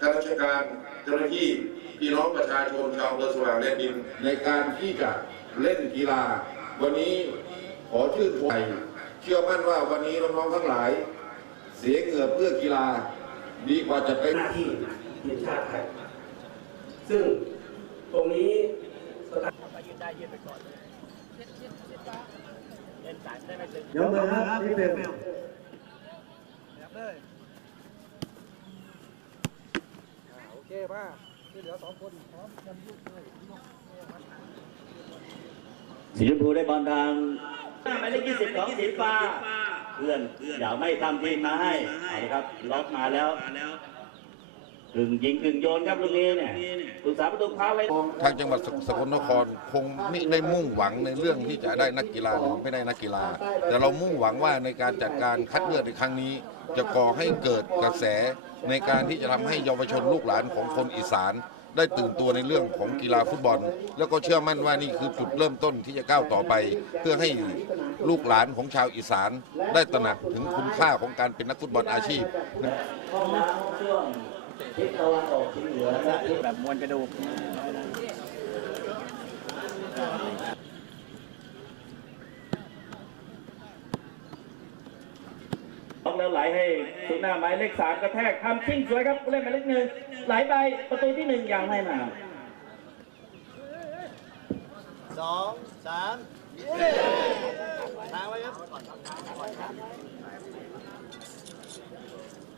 ข้าราชการเจ้าหน้าที่พี่น้องประชาชนชาวอำเภอสว่างแดนดิน ในการที่จะเล่นกีฬา วันนี้ขอชื่นชมเชื่อมั่นว่าวันนี้น้องๆทั้งหลาย เสียเหงื่อเพื่อกีฬาดีกว่าจะเป็นหน้าที่ทีมชาติไทยซึ่งตรงนี้สถานยกมือครับพี่เป็น โอเค มาที่เหลือสองคนพร้อมกันยุกเลยสีชมพูได้บอลทางหมายเลขยี่สิบของสีฟ้า เพื่อนอย่าไม่ทำทีมมาให้เอาละครับล็อกมาแล้วกึ่งยิงกึ่งโยนครับลูกนี้เนี่ยคุณสาประตูคว้าไว้ทางจังหวัดสกลนครคงไม่ได้มุ่งหวังในเรื่องที่จะได้นักกีฬาหรือไม่ได้นักกีฬา แต่เรามุ่งหวังว่าในการจัดการคัดเลือกในครั้งนี้ จะก่อให้เกิดกระแสในการที่จะทำให้เยาวชนลูกหลานของคนอีสาน ได้ตื่นตัวในเรื่องของกีฬาฟุตบอล แล้วก็เชื่อมั่นว่านี่คือจุดเริ่มต้นที่จะก้าวต่อไป เพื่อให้ลูกหลานของชาวอีสาน ได้ตระหนักถึงคุณค่าของการเป็นนักฟุตบอลอาชีพห้องน้ำช่วงทิศตะวันออกเฉียงเหนือแบบมวลกระดูกต้อง แล้วไหลให้สุหน้าหมายเลขสามกระแทกทำชิ่งสวยครับผู้เล่นหมายเลขหนึ่งไหลไปประตูที่หนึ่งยังไม่มาสองสาม